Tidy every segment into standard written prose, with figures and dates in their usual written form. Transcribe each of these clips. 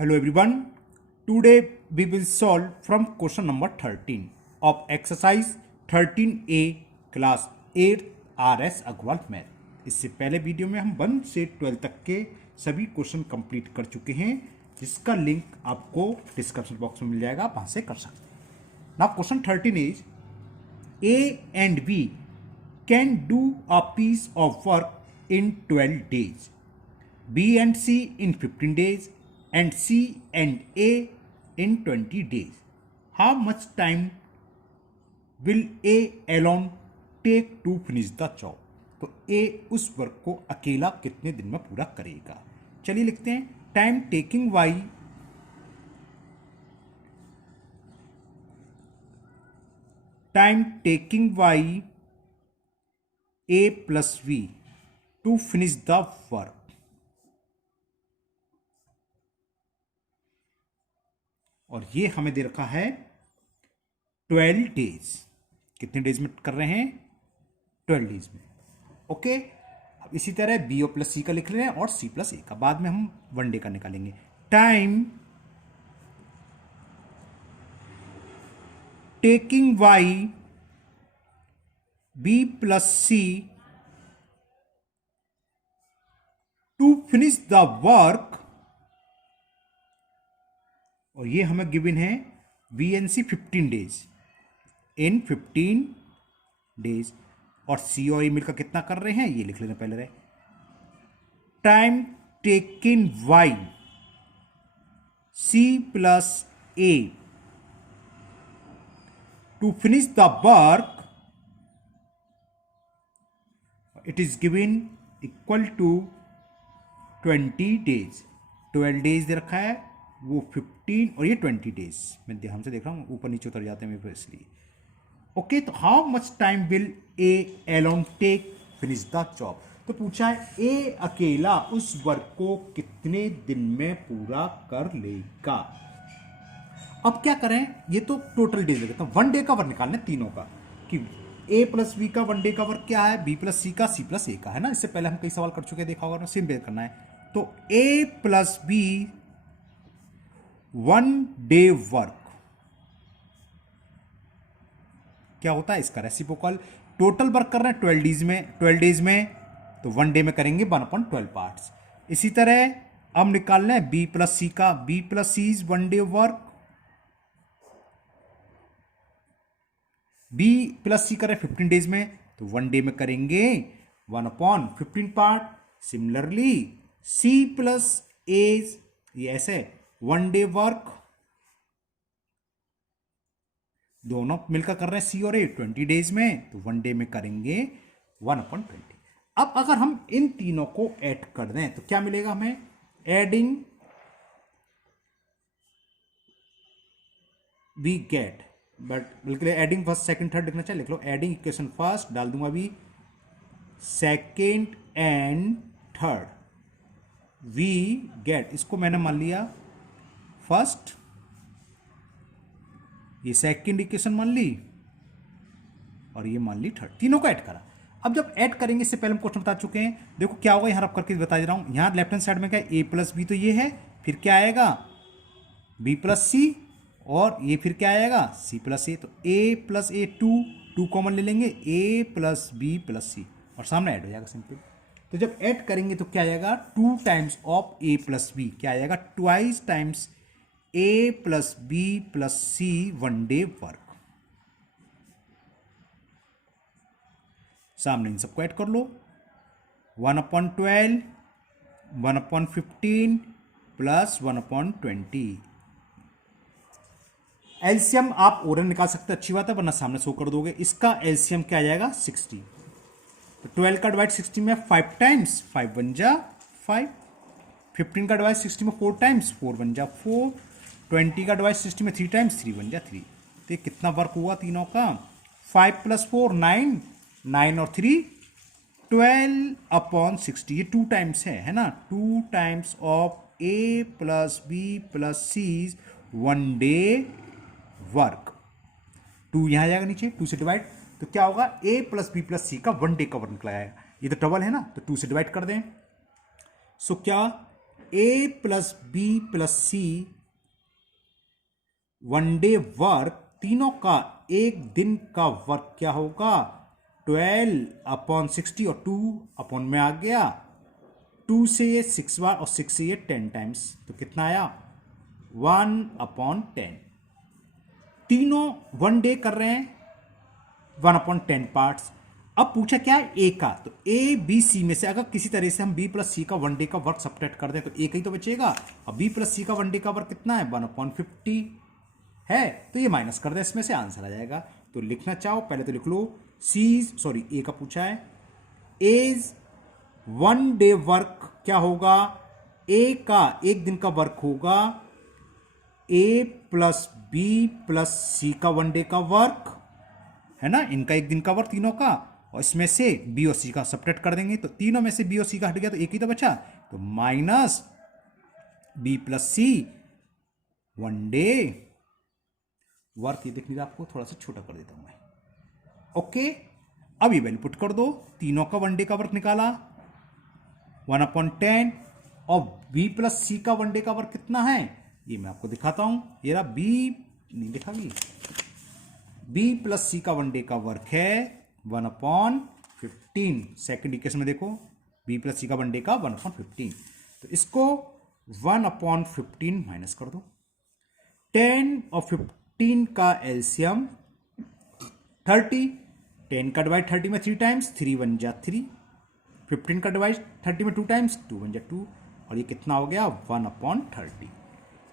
Hello everyone. Today we will solve from question number 13 of exercise 13A class 8 RS Agrawal math. इससे पहले video में हम 1 से 12 तक के सभी क्वेश्चन कंप्लीट कर चुके हैं, जिसका लिंक आपको डिस्क्रिप्शन बॉक्स में मिल जाएगा, आप वहां से कर सकते हैं। Now question 13 is A and B can do a piece of work in 12 days, B and C in 15 days, and C and A in 20 days. How much time will A alone take to finish the job? तो A उस work को अकेला कितने दिन में पूरा करेगा? चलिए लिखते हैं time taking y A plus V to finish the work. और ये हमें दे रखा है 12 डेज। कितने डेज में कर रहे हैं? 12 डेज में। ओके, अब इसी तरह बी और प्लस सी का लिख रहे हैं और सी प्लस ए का, बाद में हम 1 डे का निकालेंगे। Time taking by B plus C to finish the work, और ये हमें गिवन है VNC 15 डेज इन 15 डेज, और सी और ए मिलकर कितना कर रहे हैं ये लिख लेना पहले रहे। Time taking by C plus A to finish the work, it is given equal to 20 days. 12 days दे रखा है, वो 15 और ये 20 डेज। मैं ध्यान से देख रहा हूँ, ऊपर नीचे उतर जाते हैं मेरे, इसलिए। ओके, तो how much time will A alone take finish the job? तो पूछा है ए अकेला उस वर्क को कितने दिन में पूरा कर लेगा। अब क्या करें, ये तो टोटल डेज लगता है, 1 डे का वर्क निकालना है तीनों का, कि ए प्लस बी का 1 डे का वर्क क्या है, बी प्लस सी का, सी प्लस ए का, है ना। इससे पहले हम कई सवाल कर चुके हैं, देखा होगा, सेम बेस करना है। तो A plus B 1 day work क्या होता है, इसका रेसिप्रोकल। टोटल वर्क कर रहे हैं 12 डेज में, तो 1 डे में करेंगे 1/12 पार्ट्स। इसी तरह अब निकालना है बी प्लस सी का, B plus C is 1 day work, B plus C कर रहे हैं 15 डेज में, तो 1 डे में करेंगे 1/15 पार्ट। सिमिलरली सी प्लस ए, ये ऐसे 1 डे वर्क, दोनों मिलकर कर रहे हैं सी और ए 20 डेज में, तो 1 डे में करेंगे 1/20। अब अगर हम इन तीनों को ऐड कर दें तो क्या मिलेगा हमें? एडिंग वी गेट, बट बिल्कुल एडिंग फर्स्ट सेकंड थर्ड लिखना चाहिए, लिख लो एडिंग इक्वेशन फर्स्ट, डाल दूंगा अभी second and third, we get, इसको मैंने मान लिया फर्स्ट, ये सेकंड इक्वेशन मान ली, और ये मान ली थर्ड, तीनों को ऐड करा। अब जब ऐड करेंगे, इससे पहले हम क्वेश्चन बता चुके हैं, देखो क्या होगा, यहां रब करके बता दे रहा हूं। यहां लेफ्ट हैंड साइड में क्या है, ए प्लस बी, तो ये है, फिर क्या आएगा बी प्लस सी, और ये फिर क्या आएगा सी प्लस ए, तो ए प्लस ए 2 कॉमन ले लेंगे, ए प्लस बी प्लस सी, और सामने ऐड हो जाएगा सिंपल। तो जब ऐड करेंगे तो क्या आएगा, 2 times of A plus B, क्या आएगा twice times A plus B plus C 1 day work. सामने इन सबको ऐड कर लो, 1/12, 1/15 प्लस 1/20। एलसीएम आप ओरन निकाल सकते हैं, अच्छी बात है, वरना सामने शो कर दोगे। इसका एलसीएम क्या आ जाएगा 60, तो 12 का डिवाइड 60 में 5 टाइम्स, 5 1 जा 5, 15 का डिवाइड 60 में 4 टाइम्स, 4 1 जा 4, 20 का डिवाइड 60 में 3 टाइम्स, 3 1 जा 3। तो कितना वर्क हुआ तीनों का, 5 + 4 9, 9 और 3 12/60, ये 2 टाइम्स है ना, 2 times of A plus B plus C 1 day work. 2 यहां आ जाएगा नीचे, 2 से डिवाइड, तो क्या होगा ए प्लस बी प्लस सी का 1 डे का वर्क निकल आएगा। ये तो डबल है ना, तो 2 से डिवाइड कर दें। सो क्या ए प्लस बी प्लस सी वनडे वर्क, तीनों का एक दिन का वर्क क्या होगा? 12/60 और 2 अपॉन में आ गया, 2 से ये 6 बार और 6 से ये 10 टाइम्स, तो कितना आया? 1/10। तीनों वन डे कर रहे हैं, 1/10 पार्ट्स। अब पूछा क्या है? ए का, तो ए बी सी में से अगर किसी तरह से हम बी प्लस सी का वन डे का वर्क सब्ट्रैक्ट कर दें तो ए का ही तो बचेगा। अब बी प्लस सी का वन डे का वर्क कितना है? 1/50 है, तो ये माइनस कर दे, इसमें से आंसर आ जाएगा। तो लिखना चाहो पहले तो लिख लो, ए का पूछा है, एज वन डे वर्क क्या होगा? ए का एक दिन का वर्क होगा ए प्लस बी प्लस सी का वन डे का वर्क, है ना, इनका एक दिन का वर्क तीनों का, और इसमें से बी और सी का सब्ट्रैक्ट कर देंगे, तो तीनों में से बी और सी का हट गया तो एक ही तो बचा, तो माइनस बी प्लस सी वन डे वर्क। ये देखने का आपको थोड़ा सा छोटा कर देता हूं मैं। ओके, अब ये वैल्यू पुट कर दो, तीनों का वन डे का वर्क निकाला 1/10, और बी प्लस सी का वन डे का वर्क कितना है ये मैं आपको दिखाता हूं। ये रहा बी, नहीं लिखा बी प्लस सी का वन डे का वर्क है 1/15। सेकेंड इक्वेशन में देखो, बी प्लस सी का वन डे का 1/15, तो इसको 1/15 माइनस कर दो। 10 और 15 का एलसीएम 30, 10 का डिवाइड 30 में 3 टाइम्स, 3 1 जा 3, 15 का डिवाइड 30 में 2 टाइम्स, 2 1 जा 2, और ये कितना हो गया? 1/30।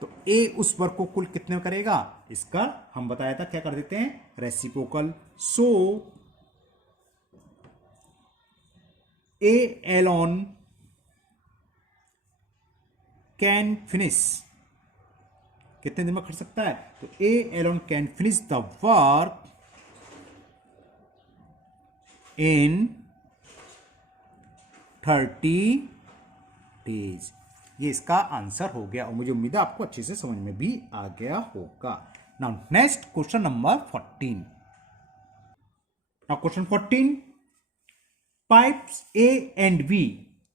तो ए उस वर्क को कुल कितने में करेगा? इसका हम बताया था क्या कर देते हैं, reciprocal. So A alone can finish, कितने दिन में कर सकता है? तो A alone can finish the work in 30 days. ये इसका आंसर हो गया, और मुझे उम्मीद है आपको अच्छे से समझ में भी आ गया होगा। Now next question number 14। Now question 14, pipes A and B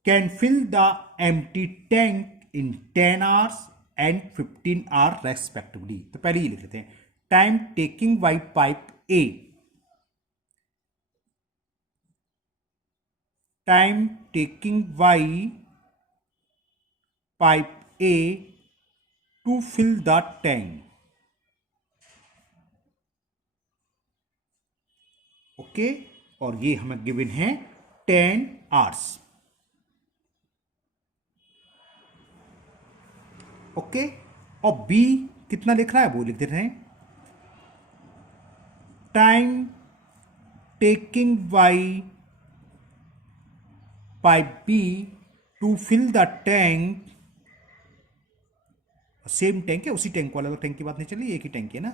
can fill the empty tank in 10 hours and 15 hours respectively. तो पहले ये लिख लेते हैं, time taking by pipe A, time taking by pipe A to fill the tank. Okay, और ये हमें given है 10 hours। ओके, और बी कितना लिख रहा है वो लिख देते हैं, time taking by pipe B to fill the tank, same tank है, उसी टैंक वाला, टैंक की बात नहीं चली, एक ही टैंक है ना,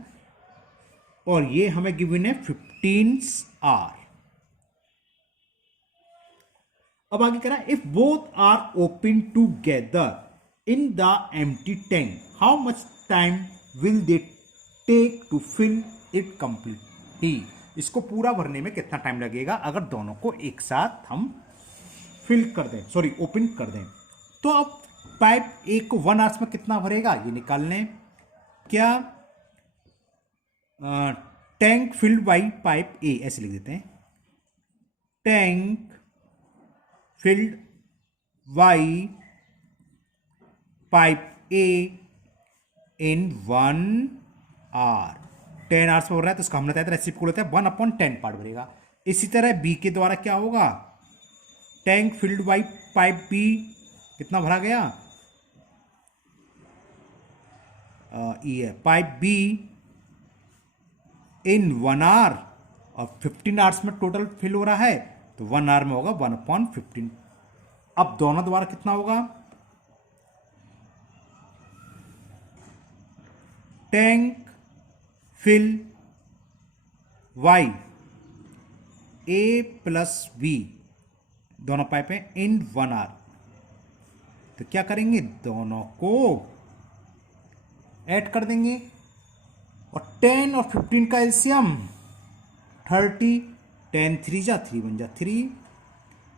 और ये हमें गिवन है 15 hours। अब आगे करा, if both are open together in the empty tank how much time will they take to fill it completely. इसको पूरा भरने में कितना टाइम लगेगा अगर दोनों को एक साथ हम फिल कर दें, सॉरी ओपन कर दें। तो अब पाइप ए को 1 hours में कितना भरेगा ये निकाल लें। क्या टैंक फिल्ड बाई पाइप ए, ऐसे लिख देते हैं, tank filled by pipe A in 1 hour। 10 hours में हो रहा है तो उसका हमने बताया था रेसिप्रोकल होता है 1/10 पार्ट भरेगा। इसी तरह बी के द्वारा क्या होगा, tank filled by pipe B कितना भरा गया, ये पाइप बी इन 1 hour, और 15 hours में टोटल फिल हो रहा है तो 1 hour में होगा 1/15। अब दोनों द्वारा कितना होगा, टैंक फिल वाई ए प्लस बी, दोनों पाइप हैं इन 1 hour, तो क्या करेंगे दोनों को ऐड कर देंगे, और 10 और 15 का एलसीएम 30, 10 3 जा 3 1 जा 3,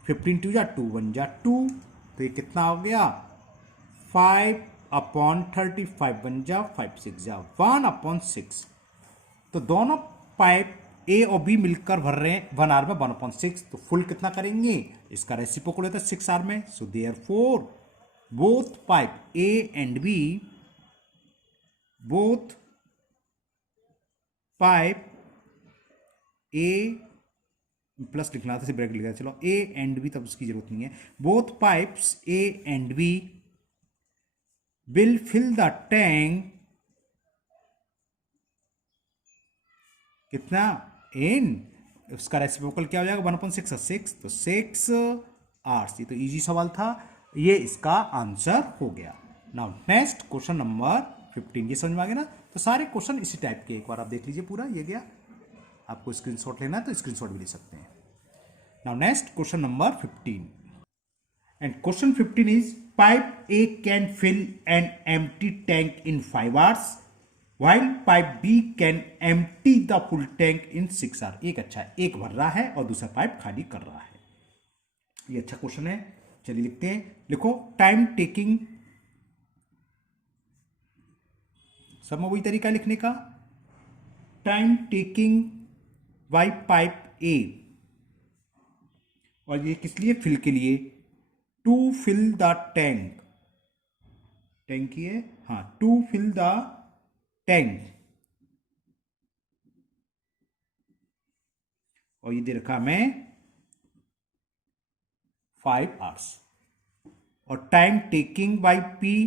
15 2 जा 2 1 जा 2, तो ये कितना हो गया 5/35 बन जा 5 6 जा 1/6। तो दोनों पाइप ए और बी मिलकर भर रहे हैं 1 आर में 1/6। तो फुल कितना करेंगे, इसका रेसिप्रोकल होता है 6 आर में। So therefore both pipe A and B, both pipe A plus लिखना था, ब्रैकेट लिखा, चलो ए एंड बी, तब उसकी जरूरत नहीं है। Both pipes A and B will fill the tank कितना इन, उसका रेसिप्रोकल क्या हो जाएगा 1/6 6, तो 6 आवर्स। ये तो इजी सवाल था, ये इसका आंसर हो गया। Now next question number 15। ये समझ में आ गया ना। तो सारे क्वेश्चन इसी टाइप के, एक बार आप देख लीजिए पूरा, ये गया। आपको स्क्रीनशॉट लेना है तो स्क्रीनशॉट भी ले सकते हैं। Now next question number 15, and question 15 is pipe A can fill an empty tank in 5 hours while pipe B can empty the full tank in 6 hours। एक अच्छा है, एक भर रहा है और दूसरा पाइप खाली कर रहा है। ये अच्छा क्वेश्चन है, चलिए लिखते हैं। लिखो टाइम टेकिंग, सब में वही तरीका लिखने का। Time taking by pipe A, और ये किस लिए, फिल के लिए, to fill the tank, tank ये, हाँ, टू फिल द टैंक, और ये दे रखा मैं 5 आवर्स। और time taking by P,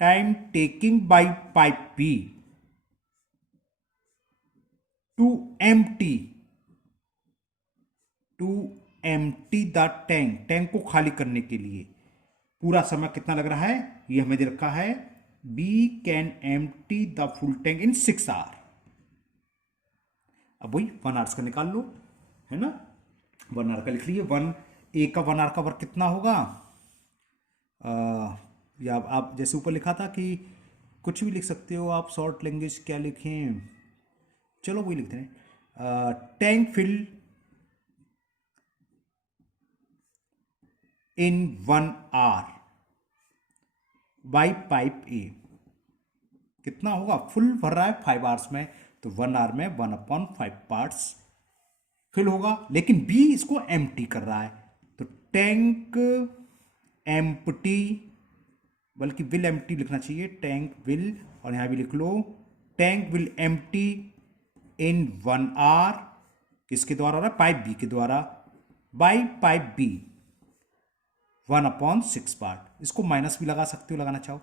time taking by pipe P to empty, to empty the tank, tank को खाली करने के लिए पूरा समय कितना लग रहा है, ये हमें दे रखा है B can empty the full tank in 6 hour. अब वही 1 आवर्स का निकाल लो, है ना। 1 आवर का लिख लीजिए। 1 ए का 1 आवर का वर्क कितना होगा, या आप जैसे ऊपर लिखा था कि कुछ भी लिख सकते हो आप, शॉर्ट लैंग्वेज क्या लिखें, चलो वही लिखते हैं। Tank fill in 1 hour by pipe A, कितना होगा, फुल भर रहा है 5 आवर्स में, तो 1 आवर में 1/5 पार्ट्स फिल होगा। लेकिन बी इसको एम्प्टी कर रहा है, तो टैंक एम्प्टी, बल्कि विल एम्प्टी लिखना चाहिए, टैंक विल, और यहां भी लिख लो tank will empty in 1 hour, किसके द्वारा हो रहा है, पाइप बी के द्वारा, बाई पाइप बी 1/6 पार्ट। इसको माइनस भी लगा सकते हो, लगाना चाहो,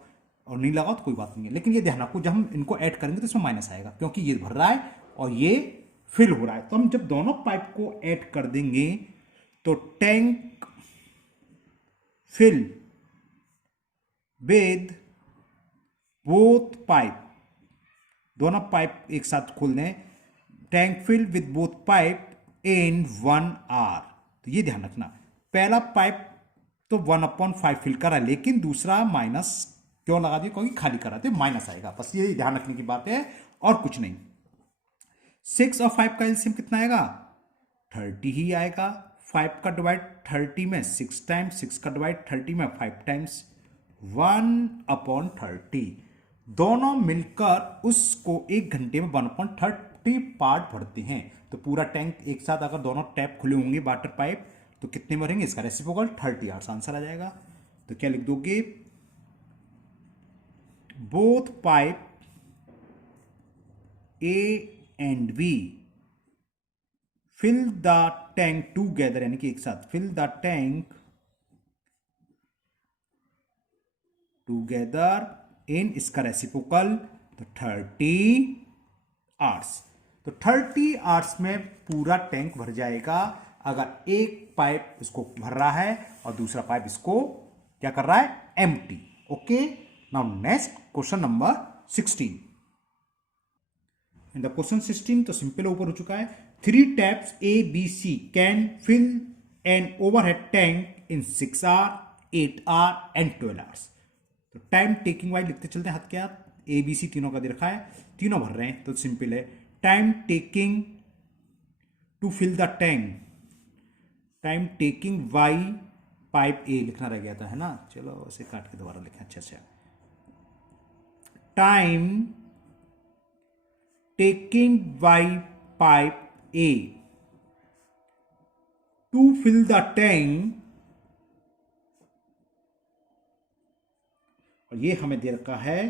और नहीं लगाओ तो कोई बात नहीं है। लेकिन ये ध्यान रखो, जब हम इनको ऐड करेंगे तो इसमें माइनस आएगा, क्योंकि ये भर रहा है और ये फिल हो रहा है। तो हम जब दोनों पाइप को ऐड कर देंगे तो tank fill with both pipe, दोनों पाइप एक साथ खोल दें, tank fill with both pipe in 1 hour. तो ये ध्यान रखना, पहला पाइप तो 1/5 फिल करा, लेकिन दूसरा माइनस क्यों लगा दिया, क्योंकि खाली करा, तो माइनस आएगा। बस ये ध्यान रखने की बात है और कुछ नहीं। 6 और 5 का एलसीएम कितना आएगा, 30 ही आएगा। 5 का डिवाइड 30 में 6 टाइम्स, 6 का डिवाइड 30 में 5 टाइम्स, 1/30। दोनों मिलकर उसको 1 घंटे में 1/30 पार्ट भरते हैं। तो पूरा टैंक एक साथ अगर दोनों टैप खुले होंगे वाटर पाइप, तो कितने भरेंगे, इसका रेसिप्रोकल 30 आवर्स, आंसर आ जाएगा। तो क्या लिख दोगे, both pipe A and B fill the tank together, यानी कि एक साथ, fill the tank together in, इसका रेसिप्रोकल तो 30 आवर्स। तो 30 आवर्स में पूरा टैंक भर जाएगा अगर एक पाइप इसको भर रहा है और दूसरा पाइप इसको क्या कर रहा है, empty. Okay, now next question number 16। In the question 16 तो सिंपल ऊपर हो चुका है। 3 taps A B C can fill an overhead tank in 6 hour, 8 hour and 12 hours. तो टाइम टेकिंग वाइज लिखते चलते हैं, हाथ के हाथ, ए बी सी तीनों का दे रखा है, तीनों भर रहे हैं, तो सिंपल है। Time taking to fill the tank, time taking by pipe A लिखना रह गया था, है ना। चलो इसे काट के दोबारा लिखें अच्छे से। Time taking by pipe A to fill the tank, और ये हमें दे रखा है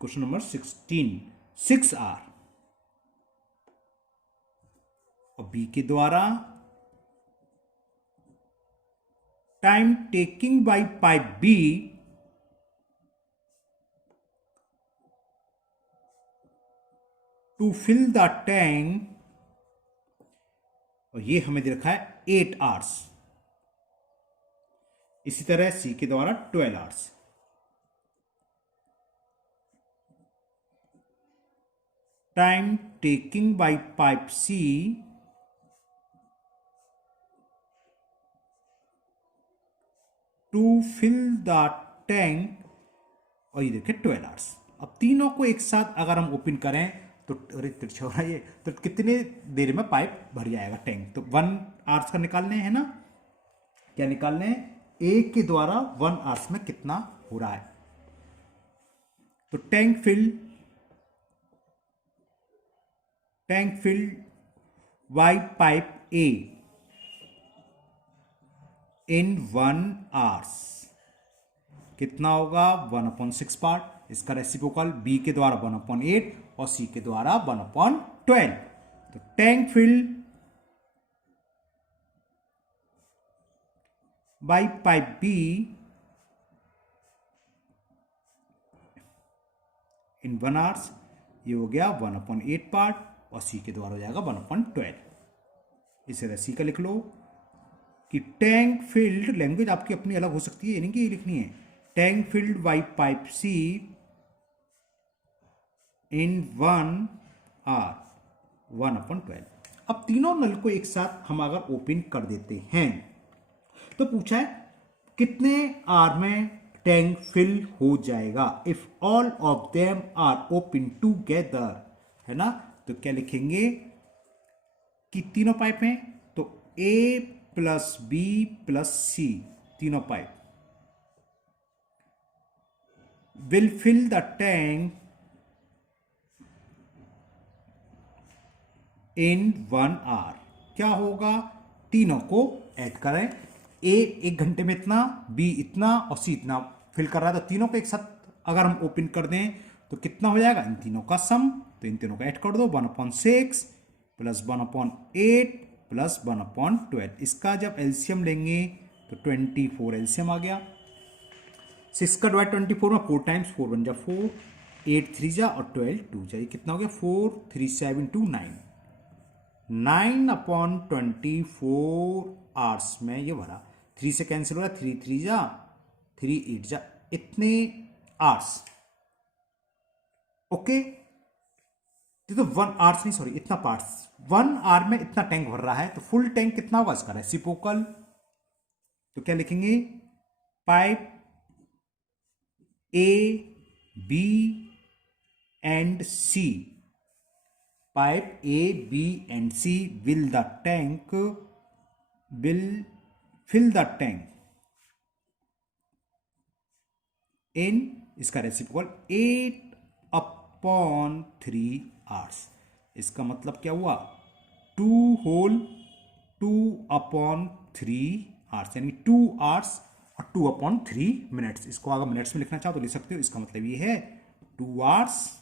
क्वेश्चन नंबर 16, 6 आर। और बी के द्वारा time taking by pipe B to fill the tank, और ये हमें दे रखा है 8 आवर्स। इसी तरह सी के द्वारा 12 hours. Time taking by pipe C to fill the tank, और ये देखिए 12 आवर्स। अब तीनों को एक साथ अगर हम ओपन करें तो अरे तिरछा हो रहा है ये, तो कितने देर में पाइप भर जाएगा टैंक। तो 1 आवर्स का निकालने हैं ना, क्या निकालने हैं, ए के द्वारा 1 आवर्स में कितना हो रहा है। तो tank filled by pipe A in 1 hours कितना होगा, 1/6 पार्ट। इसका रेसिप्रोकल बी के द्वारा 1/8 और सी के द्वारा 1/12। तो tank filled by pipe be in 1 hours, ये हो गया 1/8 पार्ट, और सी के द्वारा हो जाएगा 1/12। इसे तरह सी का लिख लो कि टैंक फिल्ड, लैंग्वेज आपकी अपनी अलग हो सकती है, यानी कि ये लिखनी है tank filled by pipe C in 1 hour 1/12। अब तीनों नल को एक साथ हम अगर ओपन कर देते हैं तो पूछा है कितने आवर में टैंक फिल हो जाएगा। If all of them are open together, है ना। तो क्या लिखेंगे कि तीनों पाइप हैं, तो A plus B plus C, तीनों pipe will fill the tank in 1 hour. क्या होगा, तीनों को ऐड करें, ए 1 घंटे में इतना, बी इतना और सी इतना फिल कर रहा है। तो तीनों को एक साथ अगर हम ओपन कर दें तो कितना हो जाएगा, इन तीनों का सम। तो इन तीनों को ऐड कर दो, 1/6 प्लस 1/8 प्लस 1/12। इसका जब एलसीएम लेंगे तो 24 एलसीएम आ गया। 6 का डिवाइड 24 में 4 टाइम्स, 4 1 जा 4, 8 3 जा और 12 2 जा, ये कितना हो गया 4 3 7 2 9, 9/24 आवर्स में ये भरा। 3 से कैंसिल हो रहा है, 3 3 जा 3 8 जा, इतने आवर्स। ओके, तो 1 आवर्स नहीं, सॉरी, इतना पार्ट्स, 1 आवर में इतना टैंक भर रहा है। तो फुल टैंक कितना होगा इसका रेसिप्रोकल, तो क्या लिखेंगे, pipe A B and C, pipe A B and C will fill the tank in, इसका रेसिप्रोकल 8/3 आवर्स। इसका मतलब क्या हुआ, 2/3 आवर्स, यानी 2 आवर्स और 2/3 मिनट्स। इसको अगर मिनट्स में लिखना चाहो तो लिख सकते हो। इसका मतलब ये है 2 आवर्स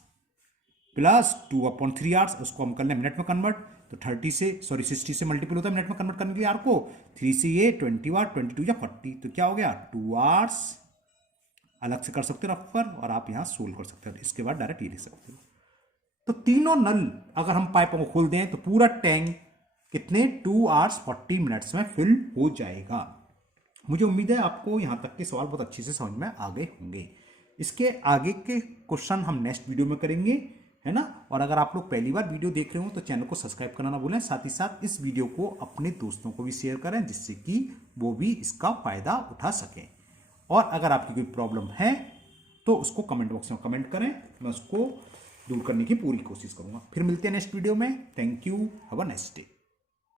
प्लस 2/3 आवर्स, उसको हम कर लें मिनट में कन्वर्ट, तो 60 से मल्टीपल होता है मिनट में कन्वर्ट करने के लिए आर को। 3 से ये 20 आवर, 22 या 40, तो क्या हो गया 2 आवर्स। अलग से कर सकते हो रफ पर, और आप यहाँ सोल्व कर सकते हो। इसके बाद डायरेक्ट ये लिख सकते हो। तो तीनों नल अगर हम पाइपों को खोल दें तो पूरा टैंक कितने 2 आवर्स 40 मिनट्स में फिल हो जाएगा। मुझे उम्मीद है आपको यहाँ तक के सवाल बहुत अच्छे से समझ में आ गए होंगे। इसके आगे के क्वेश्चन हम नेक्स्ट वीडियो में करेंगे, है ना। और अगर आप लोग पहली बार वीडियो देख रहे हो तो चैनल को सब्सक्राइब करना ना भूलें। साथ ही साथ इस वीडियो को अपने दोस्तों को भी शेयर करें, जिससे कि वो भी इसका फायदा उठा सकें। और अगर आपकी कोई प्रॉब्लम है तो उसको कमेंट बॉक्स में कमेंट करें, मैं उसको दूर करने की पूरी कोशिश करूंगा। फिर मिलते हैं नेक्स्ट वीडियो में। Thank you, have a nice day.